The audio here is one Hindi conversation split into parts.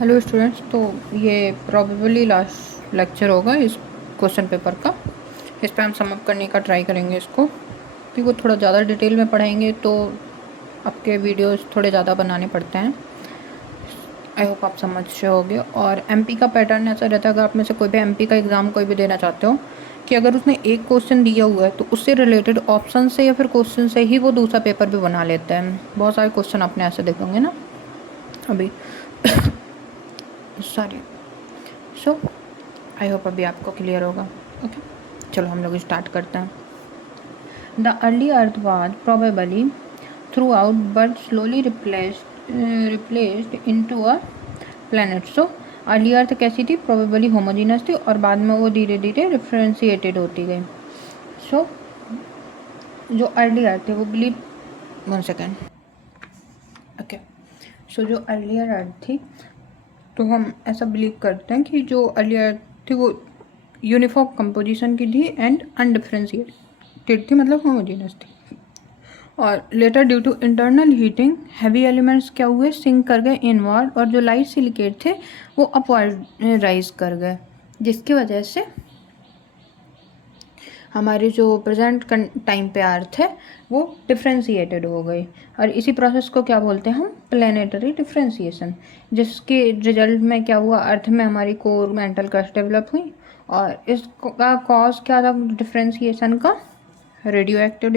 हेलो स्टूडेंट्स, तो ये प्रॉबेबली लास्ट लेक्चर होगा इस क्वेश्चन पेपर का। इस पे हम सम अप करने का ट्राई करेंगे इसको, क्योंकि वो थोड़ा ज़्यादा डिटेल में पढ़ाएंगे तो आपके वीडियोस थोड़े ज़्यादा बनाने पड़ते हैं। आई होप आप समझ रहे होगे। और एमपी का पैटर्न ऐसा रहता है, अगर आप में से कोई भी एमपी का एग्ज़ाम कोई भी देना चाहते हो, कि अगर उसने एक क्वेश्चन दिया हुआ है तो उससे रिलेटेड ऑप्शन से या फिर क्वेश्चन से ही वो दूसरा पेपर भी बना लेते हैं। बहुत सारे क्वेश्चन आपने ऐसे देखे होंगे ना अभी। सॉरी। सो आई होप अभी आपको क्लियर होगा। ओके, चलो हम लोग स्टार्ट करते हैं। The early earth was probably through out but slowly replaced into a planet. So early अर्थ कैसी थी? प्रोबेबली होमोजीनस थी और बाद में वो धीरे धीरे डिफ्रेंशिएटेड होती गई। सो जो अर्ली अर्थ थी वो बिलीव 1 सेकेंड। ओके, सो जो अर्लियर अर्थ थी, तो हम ऐसा बिलीव करते हैं कि जो अर्लियर थी वो यूनिफॉर्म कंपोजिशन की थी एंड अनडिफ्रेंशिएटेड थी, मतलब होमोजेनस थी। और later due to internal heating heavy elements क्या हुए? सिंक कर गए इनवर्ड, और जो लाइट सिलिकेट थे वो अपवर्ड राइज कर गए, जिसकी वजह से हमारी जो प्रेजेंट टाइम पे अर्थ है वो डिफ्रेंशिएटेड हो गई। और इसी प्रोसेस को क्या बोलते हैं हम? Planetary differentiation. जिसके रिजल्ट में क्या हुआ? अर्थ में हमारी कोर मेंटल क्रस्ट डेवलप हुई। और इसका कॉज क्या था डिफ्रेंशिएशन का? Radioactive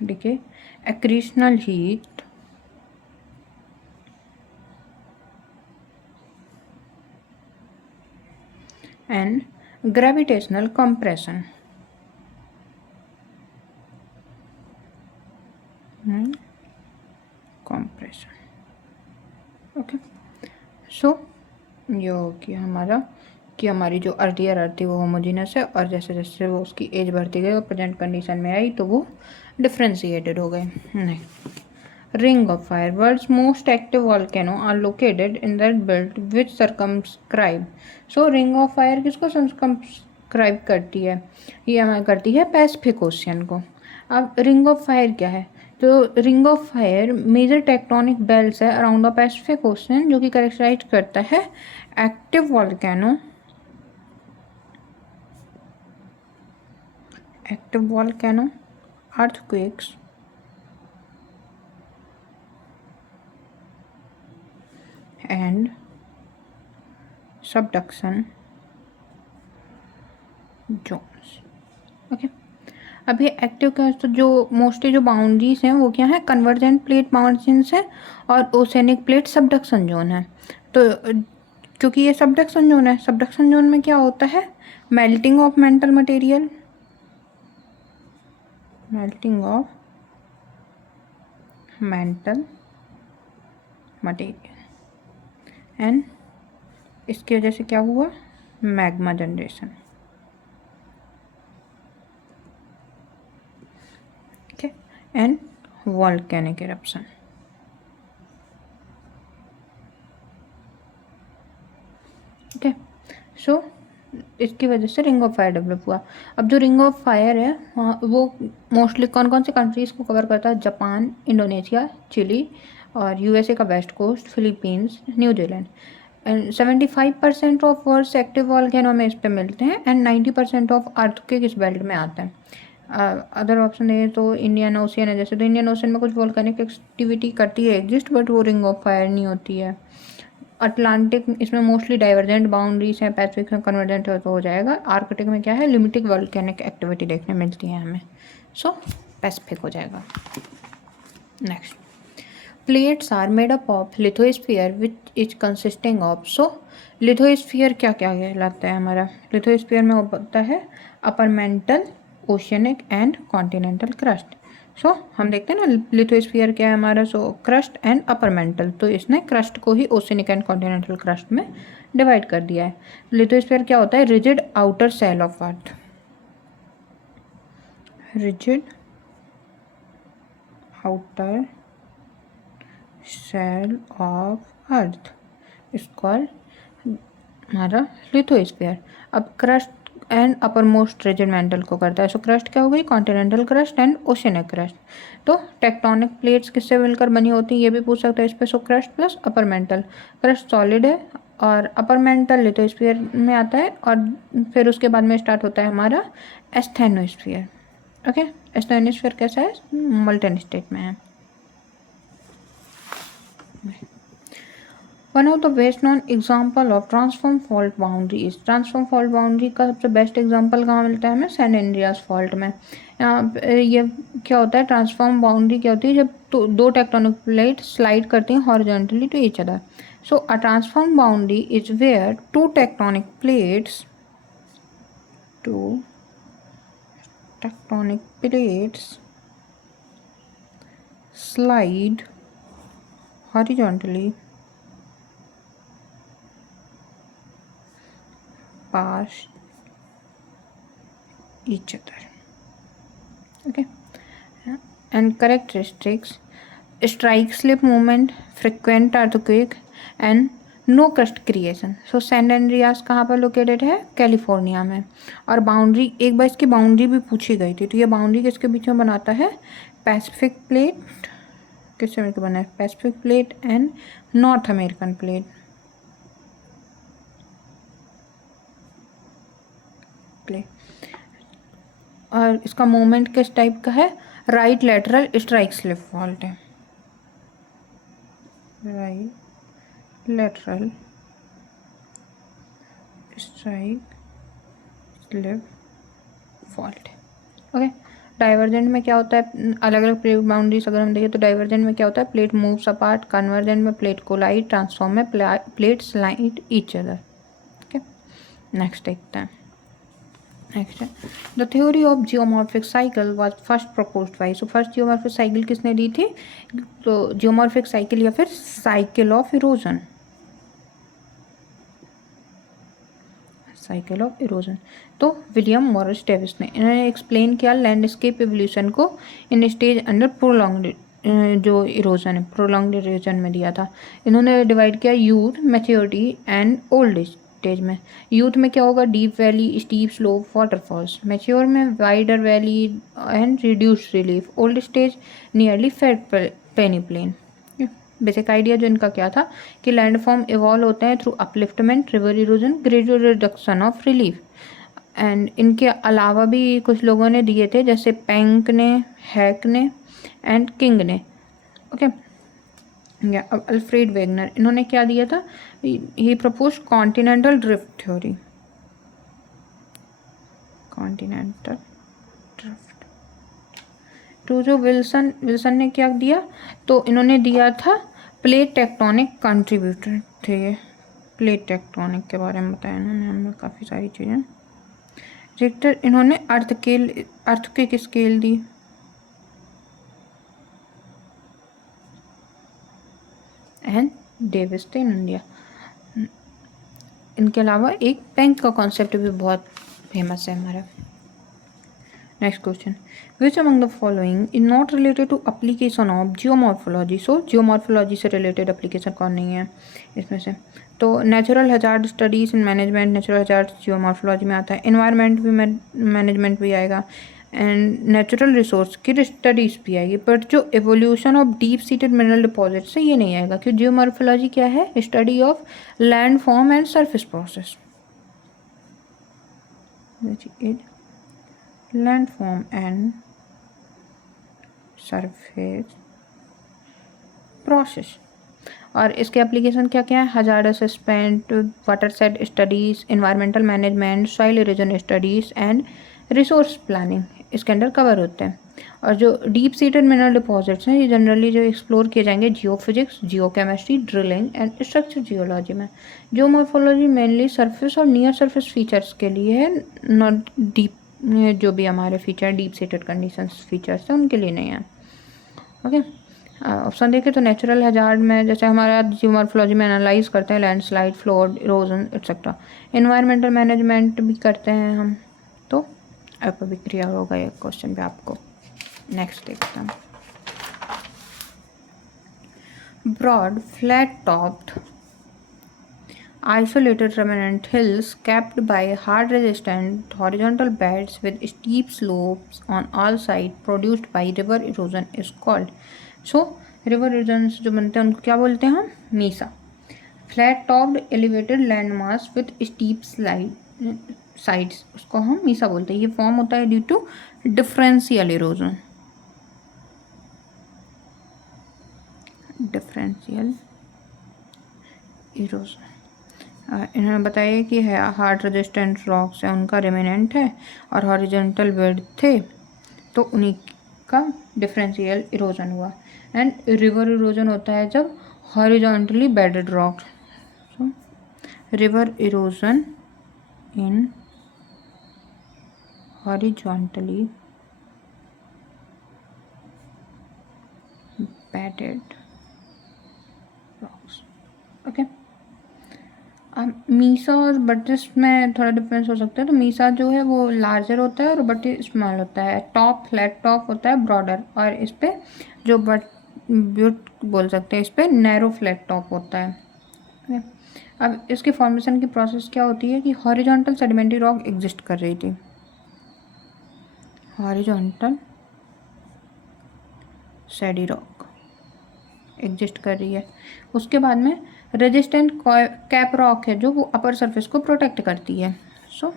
decay, accretional heat, and gravitational compression. Okay, so ये हो गया हमारा कि हमारी जो अर्लियर अर्थ थी वो होमोजीनस है, और जैसे जैसे वो उसकी एज बढ़ती गई और प्रेजेंट कंडीशन में आई तो वो डिफ्रेंशिएटेड हो गए। नहीं, ring of fire, world's most active volcano are located in that belt which circumscribe. So ring of fire किसको सर्कमस्क्राइब करती है? ये हमें करती है पैसिफिक ओशियन को। अब रिंग ऑफ फायर क्या है? तो ring of fire major tectonic belts है अराउंड द पैसिफिक ओशन, जो कि करेक्टराइज करता है active volcano, earthquakes and subduction zones. Okay, अब ये एक्टिव क्या है? तो जो मोस्टली जो बाउंड्रीज हैं वो क्या है? कन्वर्जेंट प्लेट मार्जिन्स है और ओसेनिक प्लेट सबडक्शन जोन है। तो क्योंकि ये सबडक्शन जोन है, सबडक्शन जोन में क्या होता है? Melting of mantle material, melting of mantle material, and इसकी वजह से क्या हुआ? Magma generation. Okay, and volcanic eruption. Okay, so इसकी वजह से रिंग ऑफ फायर डेवलप हुआ। अब जो रिंग ऑफ फायर है वो मोस्टली कौन कौन से कंट्रीज़ को कवर करता है? जापान, इंडोनेशिया, चिली, और यूएसए का west coast, Philippines, New Zealand. And 75% of world's active volcano में इस पे मिलते हैं, एंड 90% ऑफ अर्थ के इस बेल्ट में आते हैं। अदर ऑप्शन है तो इंडियन ओशियन है, जैसे तो इंडियन ओशियन में कुछ वॉल्केनिक एक्टिविटी करती है एग्जिस्ट, बट वो रिंग ऑफ फायर नहीं होती है। अटलांटिक इसमें मोस्टली डाइवर्जेंट बाउंड्रीज हैं, पैसिफिक में कन्वर्जेंट है तो हो जाएगा। आर्कटिक में क्या है? लिमिटेड वॉल्केनिक एक्टिविटी देखने मिलती है हमें, सो पैसिफिक हो जाएगा। Next, plates are made up of lithosphere which is consisting of. So lithosphere क्या क्या कहलाता है हमारा? लिथोस्फीयर में होता है upper mantle, oceanic and continental crust. So हम देखते हैं ना लिथोस्फीयर क्या है हमारा? So crust and upper mantle, तो इसने क्रस्ट को ही ओशियनिक एंड कॉन्टिनेंटल क्रस्ट में डिवाइड कर दिया है। लिथोस्फीयर क्या होता है? Rigid outer shell of earth, rigid outer shell of earth is called हमारा लिथोस्फीयर। अब crust and upper most rigid mantle को करता है। सो क्रस्ट क्या हो गई, continental crust and oceanic crust. तो टेक्टोनिक प्लेट्स किससे मिलकर बनी होती है ये भी पूछ सकता है इस पर। So crust plus upper mantle, crust solid है और अपर मेंटल लिथोस्फीयर में आता है और फिर उसके बाद में स्टार्ट होता है हमारा एस्थेनोस्फीयर। ओके, एस्थेनोस्फीयर कैसा है, मोल्टन स्टेट में है। One of the best known example of transform fault boundary is, transform fault boundary का सबसे बेस्ट एग्जाम्पल कहाँ मिलता है हमें, सैन एंड्रियास फॉल्ट में। ये क्या होता है, ट्रांसफॉर्म बाउंड्री क्या होती है, जब तो दो टेक्टोनिक प्लेट स्लाइड करती हैं horizontally to each other. So a transform boundary is where two tectonic plates slide horizontally past each other. Okay, and characteristics: strike slip movement, frequent earthquake and no crust creation. So San Andreas कहाँ पर लोकेटेड है, कैलिफोर्निया में। और बाउंड्री, एक बार इसकी बाउंड्री भी पूछी गई थी, तो ये बाउंड्री किसके बीच में बनाता है, पैसिफिक प्लेट, किससे मिलकर बना है, Pacific plate and North American plate. और इसका मूवमेंट किस टाइप का है, right lateral strike slip fault है, right lateral strike slip fault. Okay, divergent में क्या होता है, अलग अलग प्लेट बाउंड्रीज अगर हम देखें तो डाइवर्जेंट में क्या होता है, प्लेट मूव्स अपार्ट, कन्वर्जेंट में प्लेट कोलाइड, ट्रांसफॉर्म में plate slide each other. Okay, next देखते हैं। नेक्स्ट है the theory of geomorphic cycle was first proposed by, so first geomorphic cycle किसने दी थी, तो जियोमॉर्फिक साइकिल या फिर cycle of erosion, cycle of erosion. तो विलियम मॉरिस डेविस ने, इन्होंने एक्सप्लेन किया लैंडस्केप एवोल्यूशन को इन स्टेज अंडर प्रोलॉन्ग्ड, जो इरोजन है प्रोलॉन्ग्ड इरोजन में दिया था। इन्होंने डिवाइड किया youth, maturity and old stage में। यूथ में क्या होगा, deep valley, steep slope, waterfalls. Mature में wider valley and reduced relief. Old stage nearly flat peneplain. Basic idea जो इनका क्या था कि लैंडफॉर्म इवॉल्व होते हैं through upliftment, river erosion, gradual reduction of relief. And इनके अलावा भी कुछ लोगों ने दिए थे, जैसे पेंक ने, हैक ने एंड किंग ने। ओके, अब अल्फ्रेड वेगनर, इन्होंने क्या दिया था, he propose continental drift theory, continental drift. तो जो विल्सन ने क्या दिया, तो इन्होंने दिया था प्लेट टेक्टोनिक कंट्रीब्यूटर थे ये, प्लेट टेक्टोनिक के बारे में बताया इन्होंने हमें काफ़ी सारी चीज़ें। रिक्टर, इन्होंने अर्थ के स्केल दी। एंड डेविस थे इन इंडिया। इनके अलावा एक पेंक का कॉन्सेप्ट भी बहुत फेमस है हमारा। Next question, which among the following is not related to application of geomorphology. So geomorphology से रिलेटेड एप्लीकेशन कौन नहीं है इसमें से, तो natural hazard studies in management, natural hazard geomorphology में आता है। एनवायरनमेंट भी मैनेजमेंट भी आएगा एंड नेचुरल रिसोर्स की स्टडीज भी आएगी, बट जो evolution of deep seated mineral deposit से ये नहीं आएगा, क्योंकि जियोमॉर्फोलॉजी क्या है, study of land form and surface process, landform and surface process। और इसके एप्लीकेशन क्या क्या है, hazard assessment, water set studies, environmental management, soil erosion studies and resource planning इसके अंदर कवर होते हैं। और जो डीप सीटेड मिनरल डिपॉजिट्स हैं ये जनरली जो एक्सप्लोर किए जाएंगे geophysics, geochemistry, drilling and structure geology में। जियोमॉर्फोलॉजी मेनली सरफेस और नियर सरफेस फीचर्स के लिए है, नॉट डीप, जो भी हमारे feature deep seated conditions features हैं उनके लिए नहीं है। ओके, ऑप्शन देखें तो नेचुरल हजार्ड में जैसे हमारा जियोमॉर्फोलॉजी में एनालाइज करते हैं landslide, flowed, erosion etcetera. Environmental management भी करते हैं हम, तो अब भी क्लियर होगा ये क्वेश्चन भी आपको। नेक्स्ट देखते हैं, broad flat topped Isolated remnant hills capped by hard resistant horizontal beds with steep slopes on all sides produced by river erosion is called. So river erosion जो बनते हैं उनको क्या बोलते हैं हम? Misa. Flat topped elevated land mass with steep sides उसको हम मीसा बोलते हैं. ये फॉर्म होता है ड्यू टू डिफरेंशियल इरोजन. इन्होंने बताया कि हार्ड रेजिस्टेंट रॉक्स है उनका रेमिनेंट है और हॉरिजॉन्टल बेड थे तो उन्हीं का डिफरेंशियल इरोजन हुआ. एंड रिवर इरोजन होता है जब horizontally bedded rocks. So river erosion in horizontally bedded rocks. Okay. Mesa और बट्टिस में थोड़ा डिफरेंस हो सकता है. तो मीसा जो है वो लार्जर होता है और बट्टिस स्मॉल होता है. टॉप फ्लैट टॉप होता है ब्रॉडर और इस पर जो ब्यूट बोल सकते हैं इस पर नैरो फ्लैट टॉप होता है. अब इसके फॉर्मेशन की प्रोसेस क्या होती है कि हॉरिजॉन्टल सेडिमेंट्री रॉक एग्जिस्ट कर रही थी. हॉरिजॉन्टल सेडी रॉक एग्जिस्ट कर रही है. उसके बाद में रेजिस्टेंट कैप रॉक है जो वो अपर सरफेस को प्रोटेक्ट करती है. So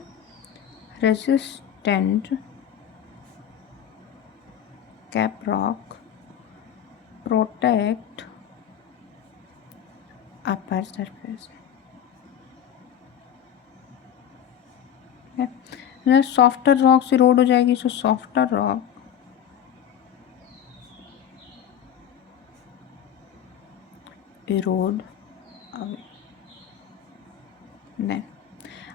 resistant cap rock protect upper surface. Softer rock से इरोड हो जाएगी. So softer rock erode away. Then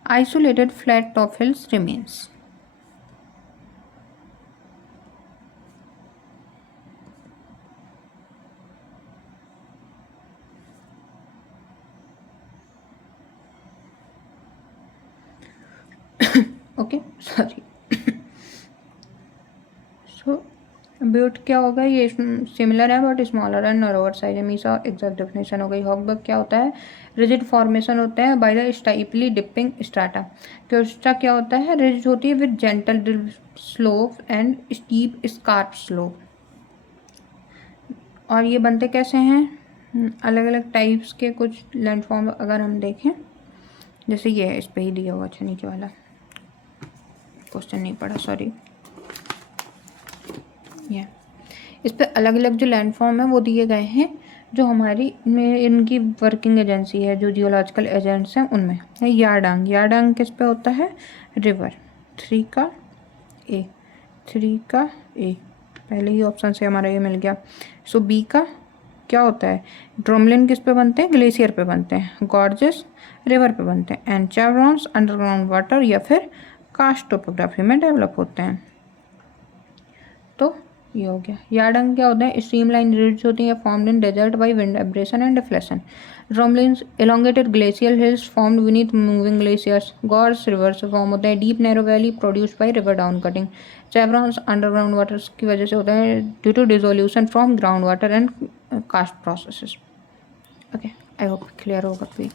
isolated flat top hills remains. Okay, sorry. So butte क्या होगा? ये सिमिलर है but smaller and narrower size है. मीसा एग्जैक्ट डेफिनेशन हो गई. हॉगबर्ग क्या होता है? रिजिड फॉर्मेशन होता है by the steeply dipping strata. Cuesta क्या होता है? रिजिड होती है with gentle slope and steep scarp slope. और ये बनते कैसे हैं? अलग अलग टाइप्स के कुछ लैंडफॉर्म अगर हम देखें जैसे ये है, इस पर ही दिया हुआ. अच्छा नीचे वाला क्वेश्चन नहीं पढ़ा, सॉरी. ये इस पे अलग अलग जो लैंडफॉर्म है वो दिए गए हैं जो हमारी में इनकी वर्किंग एजेंसी है जो जियोलॉजिकल एजेंट्स हैं उनमें है. यारडांग. यारडांग किस पे होता है? रिवर. 3 का ए पहले ही ऑप्शन से हमारा ये मिल गया. सो बी का क्या होता है? ड्रोमलिन किस पे बनते हैं? ग्लेशियर पे बनते हैं. गॉर्जेस रिवर पे बनते हैं. एंड चेवरॉन्स अंडरग्राउंड वाटर या फिर कास्ट टोपोग्राफी में डेवलप होते हैं. तो ये हो गया. यार्डंग क्या होता है? स्ट्रीमलाइन रिड्स होती है formed in desert by wind abrasion and deflation. Drumlins elongated glacial hills formed beneath moving glaciers. Gorges rivers form होता है deep narrow valley produced by river down cutting. Caverns underground water की वजह से होता है due to dissolution from ground water and karst processes. Okay, I hope clear होगा. फिर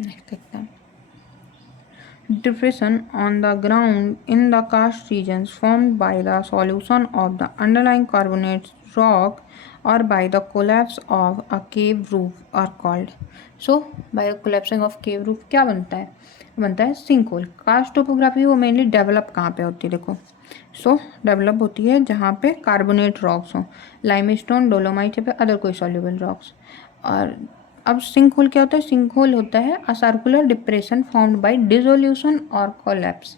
नेक्स्ट देखते हैं. Depression on the ground in the karst regions formed by the solution of the underlying carbonate rock or by the collapse of a cave roof are called. So by the collapsing of cave roof क्या बनता है? बनता है सिंकहोल. कास्ट टोपोग्राफी वो मेनली डेवलप कहाँ पे होती है? देखो, सो डेवलप होती है जहाँ पे कार्बोनेट रॉक्स हों, लाइमस्टोन, डोलोमाइट या फिर अदर कोई सॉल्युबल रॉक्स. और अब सिंक होल क्या होता है? सिंक होल होता है a circular depression formed by dissolution और कोलैप्स.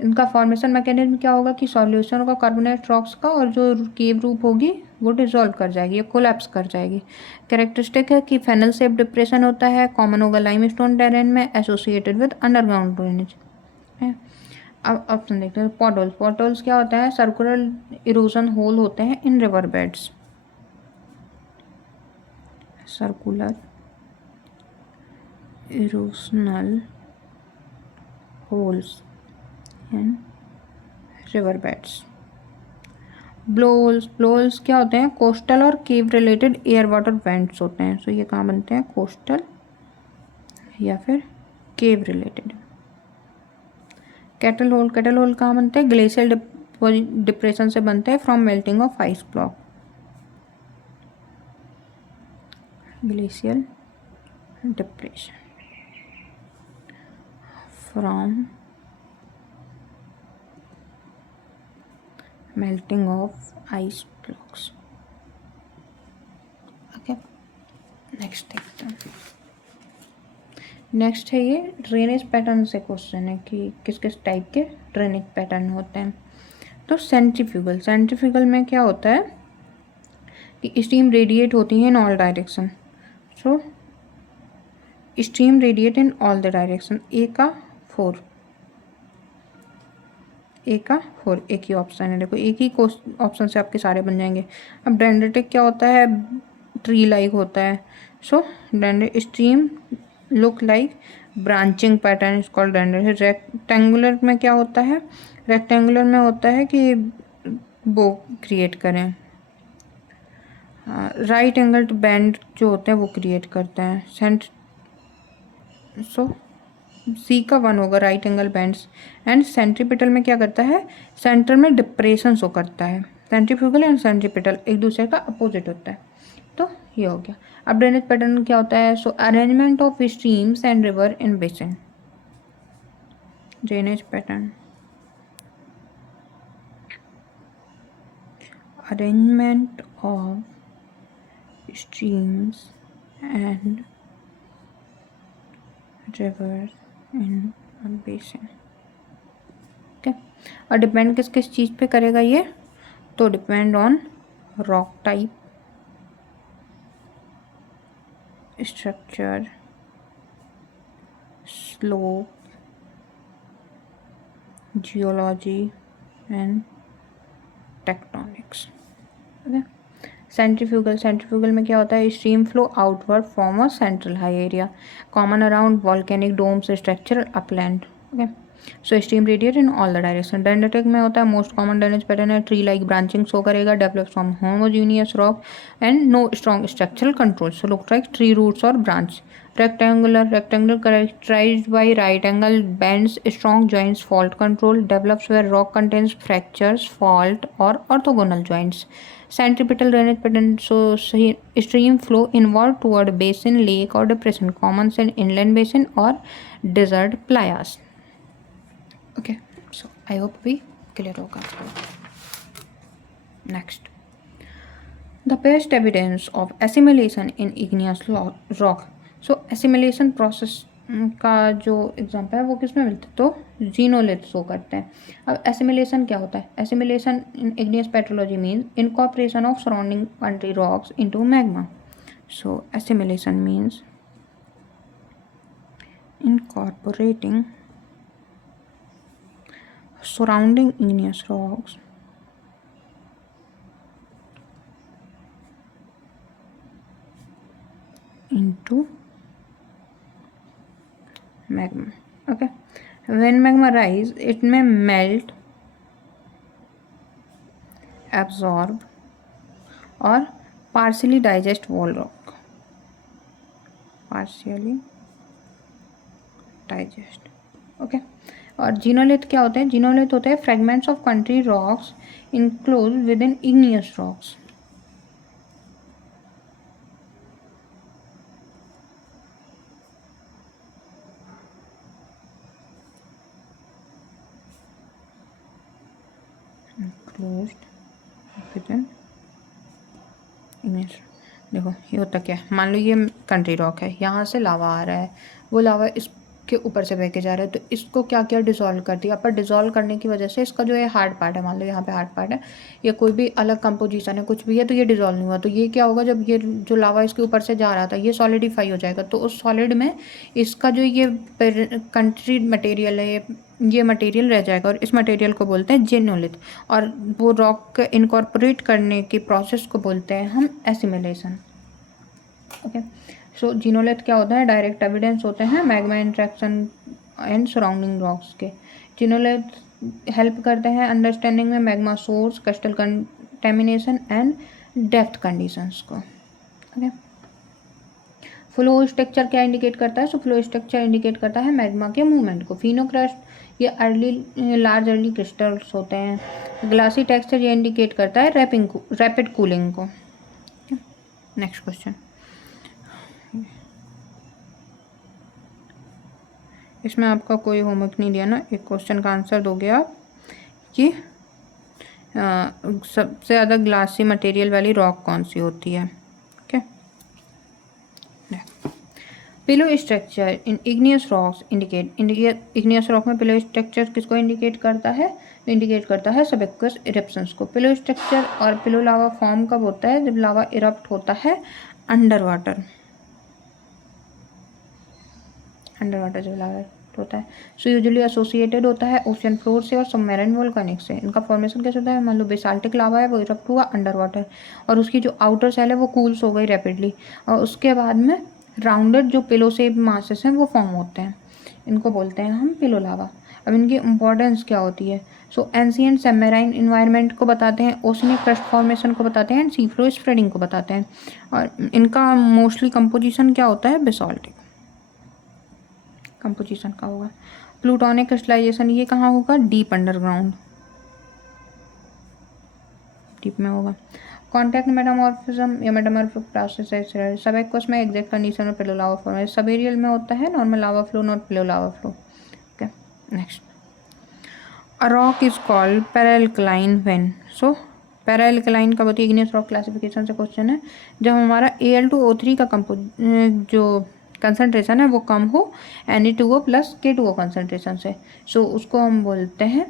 इनका फॉर्मेशन मैकेनिज्म क्या होगा कि सॉल्यूशन होगा कार्बोनेट रॉक्स का और जो केव रूप होगी वो डिसॉल्व कर जाएगी या कोलैप्स कर जाएगी. कैरेक्टरिस्टिक है कि फेनल शेप डिप्रेशन होता है. कॉमन होगा लाइमस्टोन टेरेन में एसोसिएटेड विद अंडरग्राउंड ड्रेनेज है. अब ऑप्शन देखते हैं. पॉटहोल्स. पॉटहोल्स क्या होता है? सर्कुलर इरोजन होल होते हैं इन river beds. Circular erosional holes in river beds. ब्लोल्स क्या होते हैं? कोस्टल और केव रिलेटेड एयर वाटर वेंट्स होते हैं। सो ये कहाँ बनते हैं? कोस्टल या फिर केव रिलेटेड। कैटल होल कहाँ बनते हैं? ग्लेशियल डिप्रेशन से बनते हैं from melting of ice block. Glacial depression from melting of ice blocks. Okay, next देखते हैं। नेक्स्ट है ये ड्रेनेज पैटर्न से क्वेश्चन है कि किस किस टाइप के ड्रेनेज पैटर्न होते हैं। तो सेंट्रीफ्यूगल में क्या होता है कि स्टीम रेडिएट होती है in all direction. So stream radiate in all the direction. A का 4, एक ही ऑप्शन है। देखो एक ही ऑप्शन से आपके सारे बन जाएंगे। अब डेंड्रेटिक क्या होता है? ट्री लाइक होता है। So stream look like branching pattern is called dendritic. Rectangular में क्या होता है? रेक्टेंगुलर में होता है कि वो क्रिएट करें। राइट एंगल्ड बैंड जो होते हैं वो क्रिएट करते हैं। सो सी का 1 होगा, right angle bands. And centripetal में क्या करता है? सेंटर में डिप्रेशन शो करता है। सेंट्रीफ्यूगल एंड सेंट्रीपिटल एक दूसरे का अपोजिट होता है। तो ये हो गया। अब ड्रेनेज पैटर्न क्या होता है? So arrangement of streams and river in basin. Drainage pattern, arrangement of streams and rivers in a basin। ओके, और डिपेंड किस किस चीज़ पे करेगा ये? तो depend on rock type, structure, slope, geology and tectonics. Okay, centrifugal में क्या होता है? Stream flow outward from a central high area common around volcanic domes structure upland. Okay, so stream radiate in all the direction. Dendritic में होता है मोस्ट कॉमन ड्रेनेज पैटर्न है ट्री लाइक ब्रांचिंग शो करेगा, develop from homogeneous rock and no strong structural control, so look like tree roots और branch. Rectangular characterized by right angle bends, strong joints, fault control, develops where rock contains fractures, fault or orthogonal joints. Centripetal drainage pattern, so stream flow inward toward basin, lake or depression, common in inland basin or desert playas. Okay, so I hope we clear होगा। Next, the best evidence of assimilation in igneous rock। So assimilation process का जो एग्जाम्पल है वो किस में मिलता है? तो जीनोलिथ शो करते हैं। अब एसिमिलेशन क्या होता है? Assimilation in igneous petrology means incorporation of surrounding country rocks into magma. So assimilation means incorporating surrounding igneous rocks into magma. Okay, when magma rise, it may melt, absorb or partially digest wall rock. Partially digest. Okay, और जीनोलिथ क्या होते हैं? जीनोलिथ होते हैं fragments of country rocks enclose with in igneous rocks. Enclosed with in igneous. देखो ये होता क्या है, मान लो ये कंट्री रॉक है, यहाँ से लावा आ रहा है, वो लावा इसके ऊपर से बह के जा रहा है, तो इसको क्या किया? डिसॉल्व कर दिया। पर डिसॉल्व करने की वजह से इसका जो है हार्ड पार्ट है, मान लो यहाँ पे हार्ड पार्ट है या कोई भी अलग कंपोजिशन है, कुछ भी है, तो ये डिसॉल्व नहीं हुआ। तो ये क्या होगा? जब ये जो लावा इसके ऊपर से जा रहा था ये सॉलिडिफाई हो जाएगा, तो उस सॉलिड में इसका जो ये कंट्री मटेरियल है ये मटेरियल रह जाएगा और इस मटेरियल को बोलते हैं जीनोलिथ। और वो रॉक इनकॉर्पोरेट करने की प्रोसेस को बोलते हैं हम एसिमिलेशन। ओके, सो जीनोलिथ क्या होता है? डायरेक्ट एविडेंस होते हैं magma interaction and surrounding rocks के। जीनोलिथ हेल्प करते हैं अंडरस्टैंडिंग में magma source, termination and depth conditions को। ओके, फ्लो स्ट्रक्चर क्या इंडिकेट करता है? सो फ्लो स्ट्रक्चर इंडिकेट करता है मैग्मा के मूवमेंट को। फिनोक्रस्ट ये लार्ज अर्ली क्रिस्टल्स होते हैं। ग्लासी टेक्सचर ये इंडिकेट करता है रैपिड कूलिंग को। नेक्स्ट क्वेश्चन, इसमें आपका कोई होमवर्क नहीं दिया ना, एक क्वेश्चन का आंसर दोगे आप कि सबसे ज़्यादा ग्लासी मटेरियल वाली रॉक कौन सी होती है। Okay, pillow structure in igneous rocks igneous rock में पिलो स्ट्रक्चर किसको इंडिकेट करता है? इंडिकेट करता है सबएक्वस इरप्शंस को। पिलो स्ट्रक्चर और पिलो लावा फॉर्म कब होता है? जब लावा इरप्ट होता है अंडर वाटर जब लावा होता है। सो यूजुअली एसोसिएटेड होता है ओशियन फ्लोर से और सबमरीन वोल्केनिक से। इनका फॉर्मेशन कैसे होता है? मान लो बेसाल्टिक लावा है, वो इरप्ट हुआ अंडर वाटर और उसकी जो आउटर सेल है वो कूल्स हो गई रैपिडली, और उसके बाद में राउंडेड जो पिलो शेप मासेस हैं वो फॉर्म होते हैं। इनको बोलते हैं हम पिलो लावा। अब इनकी इंपॉर्टेंस क्या होती है? सो एंशिएंट सबमरीन इन्वायरमेंट को बताते हैं, ओशियनिक क्रस्ट फॉर्मेशन को बताते हैं एंड सी फ्लो स्प्रेडिंग को बताते हैं। और इनका मोस्टली कंपोजिशन क्या होता है? बेसाल्टिक कंपोजिशन का होगा। प्लूटोनिक क्रिस्टलाइजेशन ये कहाँ होगा? डीप अंडरग्राउंड, डीप में होगा। कॉन्टैक्ट मेटामॉर्फिज्म या मेटामॉर्फिक प्रोसेस है सबएक्वस में एग्जैक्ट कंडीशन में पिलो लावा फ्लो है। सबएरियल में होता है normal lava flow, not pillow lava flow. Okay, next, a rock is called peralkaline when. So peralkaline कब होती है? इग्नियस रॉक क्लासिफिकेशन से क्वेश्चन है। जब हमारा Al2O3 का जो कंसनट्रेशन है वो कम हो Na2O प्लस K2O कंसनट्रेशन से, सो उसको हम बोलते हैं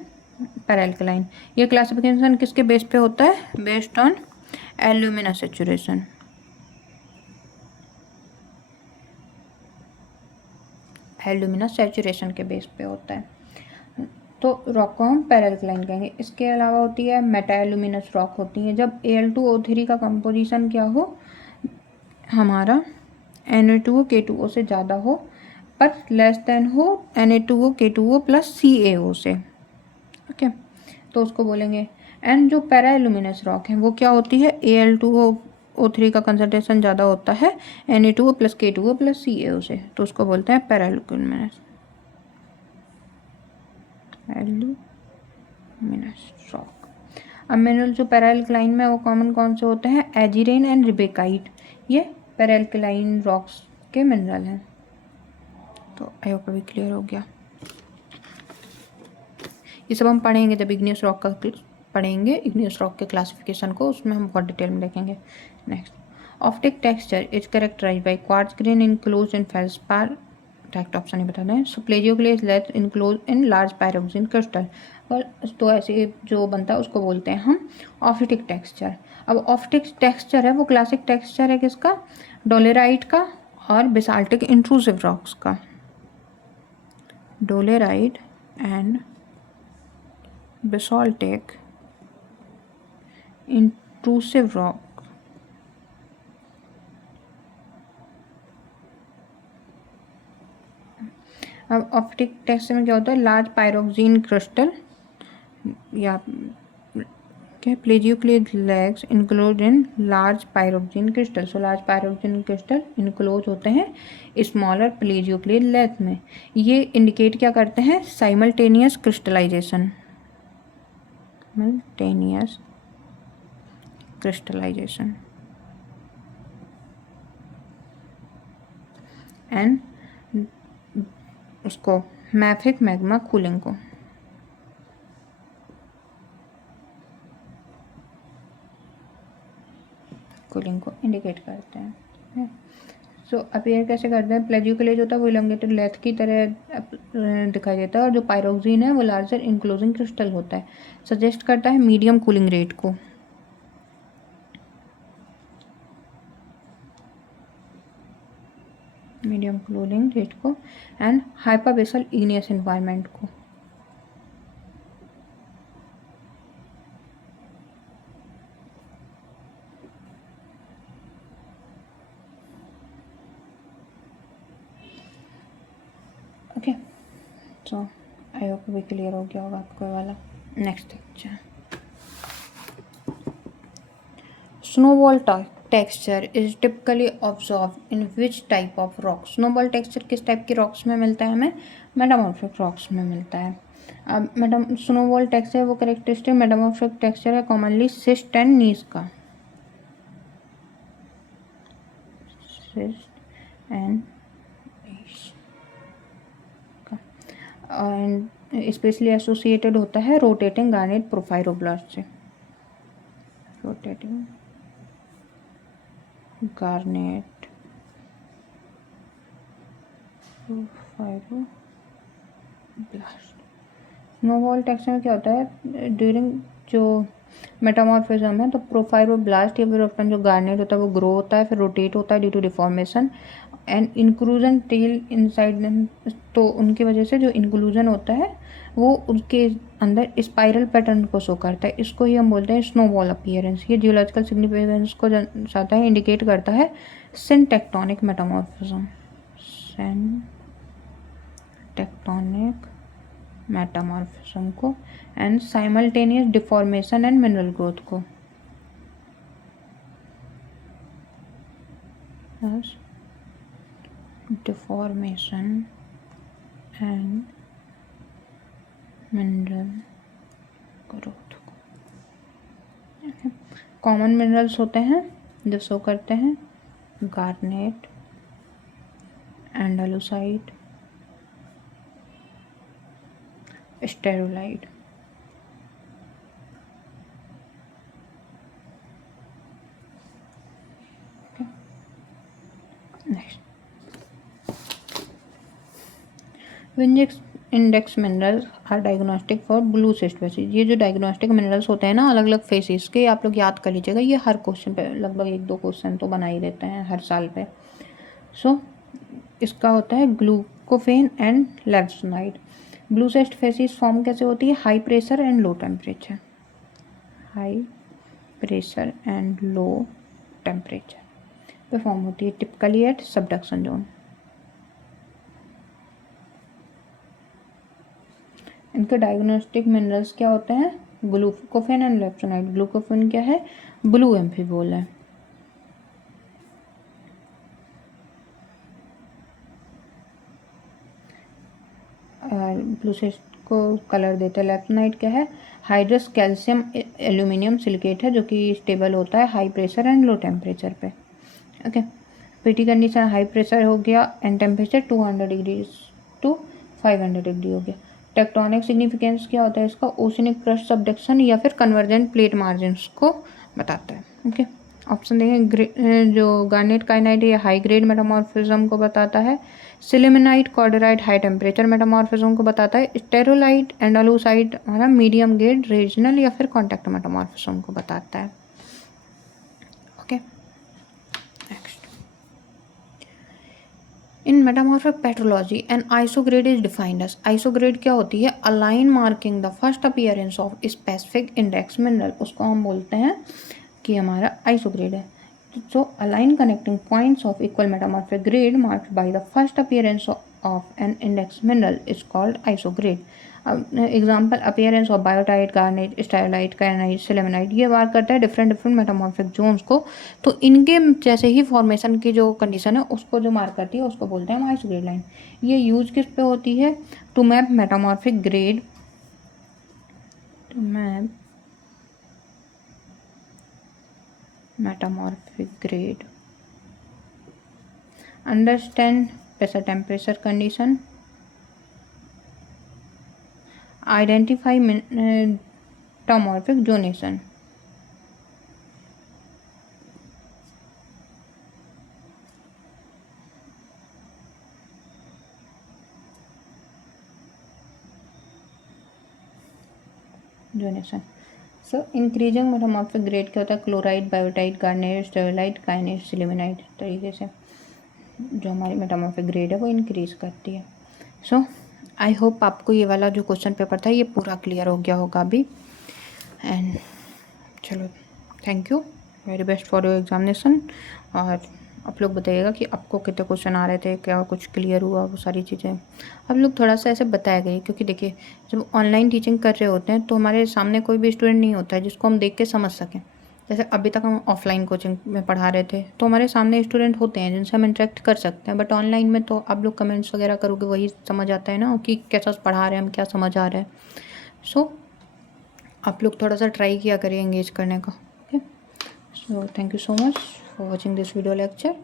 पैराल्कलाइन। ये क्लासिफिकेशन किसके बेस पे होता है? Based on alumina saturation. Alumina saturation के बेस पे होता है, तो रॉक को हम पैराल्कलाइन कहेंगे। इसके अलावा होती है मेटा एल्यूमिनस रॉक होती है। जब Al2O3 का कंपोजिशन क्या हो? हमारा Na2O K2O से ज़्यादा हो पर लेस देन हो Na2O K2O प्लस CaO से। ओके, तो उसको बोलेंगे। एंड जो पैरा एल्यूमिनस रॉक है वो क्या होती है? Al2O3 का कंसनट्रेशन ज़्यादा होता है Na2O plus K2O plus CaO से, तो उसको बोलते हैं पैरा एल्यूमिनस रॉक। अब मिनरल जो पैराल्कलाइन में वो कॉमन कौन से होते हैं? एजिरेन एंड रिबेकाइट, ये पैराल्कलाइन रॉक्स के मिनरल हैं। तो आई होप अभी क्लियर हो गया। ये सब हम पढ़ेंगे जब इग्नियस रॉक का पढ़ेंगे, इग्नियस रॉक के क्लासिफिकेशन को, उसमें हम बहुत डिटेल में देखेंगे। Next, optic texture is characterized by quartz grain enclosed in feldspar. Direct option ही बता दें। So plagioclase lath enclose in large pyroxene crystal, तो ऐसे जो बनता है उसको बोलते हैं हम ऑप्टिक टेक्सचर। अब ऑप्टिक टेक्सचर है वो क्लासिक टेक्सचर है किसका? डोलेराइट का और बेसाल्टिक इंट्रूसिव रॉक्स का। डोलेराइट एंड बेसाल्टिक इंट्रूसिव रॉक। अब ऑप्टिक टेक्सचर में क्या होता है? लार्ज पायरोक्सिन क्रिस्टल या क्या, plagioclase legs include in large pyroxene crystal. So large pyroxene crystal enclose होते हैं स्मॉलर प्लेजियोक्लेज लेथ में। ये इंडिकेट क्या करते हैं? साइमल्टेनियस क्रिस्टलाइजेशन, एंड उसको मैफिक मैग्मा कूलिंग को इंडिकेट करते हैं। सो अपीयर कैसे करते हैं? प्लेजियोक्लेज होता है वो इलोंगेटेड लेथ की तरह दिखाई देता है, और जो पायरोक्सिन है वो लार्जर इनक्लोजिंग क्रिस्टल होता है। सजेस्ट करता है मीडियम कूलिंग रेट को। एंड हाइपरबेसल इग्नियस एनवायरनमेंट को। ओके, सो आई होप भी क्लियर हो गया होगा आपको वाला। Next lecture. Snowball texture is typically observe in which type of rock. Snowball texture किस टाइप की रॉक्स में मिलता है हमें? मेटामॉर्फिक रॉक्स में मिलता है। अब स्नोबॉल टेक्सचर वो करेक्टरिस्टिक मेटामॉर्फिक टेक्सचर है कॉमनली सिस्ट एंड नीस का, schist and and specially associated होता है रोटेटिंग गार्नेट प्रोफाइरोब्लास्ट से। Rotating garnet porphyroblast. Snowball texture में क्या होता है ड्यूरिंग जो मेटामॉर्फिज्म है, तो प्रोफाइरोब्लास्ट या फिर अपन जो गार्नेट होता है वो ग्रो होता है, फिर रोटेट होता है due to deformation and inclusion tail inside. तो उनकी वजह से जो इंक्लूजन होता है वो उनके अंदर स्पाइरल पैटर्न को शो करता है। इसको ही हम बोलते हैं स्नोबॉल अपीयरेंस। ये जियोलॉजिकल सिग्निफिकेंस को दर्शाता है, इंडिकेट करता है सिंटेक्टोनिक मेटामॉर्फिज्म, सिंटेक्टोनिक मेटामॉर्फिज्म को and simultaneous deformation and mineral growth को। डिफॉर्मेशन एंड मिनरल ग्रोथ को। कॉमन मिनरल्स होते हैं जो शो करते हैं गार्नेट, एंडालुसाइट, स्टेरोलाइट। नेक्स्ट विंजेक्स index minerals are diagnostic for blue schist facies. ये जो डायग्नोस्टिक मिनरल्स होते हैं ना अलग अलग फेसिस के, आप लोग याद कर लीजिएगा, ये हर क्वेश्चन पे लगभग 1-2 क्वेश्चन तो बना ही देते हैं हर साल पे। सो इसका होता है glaucophane and lawsonite. Blue schist facies form कैसे होती है? High pressure and low temperature, high pressure and low temperature पे फॉर्म होती है, टिपिकली एट सबडक्शन जोन। इनके डायग्नोस्टिक मिनरल्स क्या होते हैं? Glaucophane and lawsonite. ग्लूकोफेन क्या है? ब्लू एम्फीबोल है। ब्लू सिस्ट को कलर देते हैं। लेव्सोनाइड क्या है? हाइड्रस कैल्शियम एल्यूमिनियम सिलिकेट है जो कि स्टेबल होता है high pressure and low temperature पे। Okay, PT condition high pressure हो गया and temperature 200 degree to 500 degree हो गया। टेक्टोनिक सिग्निफिकेंस क्या होता है इसका? ओशनिक क्रस्ट सबडक्शन या फिर कन्वर्जेंट प्लेट मार्जिन्स को बताता है। ओके, ऑप्शन देखें, जो गार्नेट काइनाइट ये हाई ग्रेड मेटामॉर्फिज्म को बताता है। सिलिमेनाइट कॉर्डराइट हाई टेम्परेचर मेटामॉर्फिज्म को बताता है। स्टेरोलाइट एंडालुसाइट हमारा मीडियम ग्रेड रीजनल या फिर कॉन्टैक्ट मेटामॉर्फिज्म को बताता है। Okay, next in metamorphic petrology an isograd is defined as. Isograd क्या होती है? A line marking the first appearance of specific index mineral, उसको हम बोलते हैं कि हमारा आइसोग्रेड है। So a line connecting points of equal metamorphic grade marked by the first appearance of an index mineral is called isograde. Example appearance of biotite, garnet, staurolite, kyanite, sillimanite, ये बार करता है डिफरेंट मेटामॉर्फिक जोन्स को। तो इनके जैसे ही फॉर्मेशन की जो कंडीशन है उसको जो मार्क करती है उसको बोलते हैं हम आइसोग्रेड लाइन। ये यूज किस पे होती है? To map metamorphic grade, to map metamorphic grade, understand pressure temperature condition, identify metamorphic zonation। Zonation. So increasing metamorphic grade क्या होता है? Chlorite, biotite, garnet, staurolite, kyanite, sillimanite तरीके से जो हमारी मेटामॉर्फिक ग्रेड है वो इंक्रीज करती है। सो आई होप आपको ये वाला जो क्वेश्चन पेपर था ये पूरा क्लियर हो गया होगा अभी। एंड चलो, thank you, very best for your examination. और आप लोग बताइएगा कि आपको कितने क्वेश्चन आ रहे थे, क्या कुछ क्लियर हुआ, वो सारी चीज़ें आप लोग थोड़ा सा ऐसे बताया गई। क्योंकि देखिए जब ऑनलाइन टीचिंग कर रहे होते हैं तो हमारे सामने कोई भी स्टूडेंट नहीं होता है जिसको हम देख के समझ सकें। जैसे अभी तक हम ऑफलाइन कोचिंग में पढ़ा रहे थे तो हमारे सामने स्टूडेंट होते हैं जिनसे हम इंटरेक्ट कर सकते हैं, बट ऑनलाइन में तो आप लोग कमेंट्स वगैरह करोगे वही समझ आता है ना कि कैसा पढ़ा रहे हैं हम, क्या समझ आ रहा है। सो आप लोग थोड़ा सा ट्राई किया करिए एंगेज करने का। Okay, so thank you so much for watching this video lecture.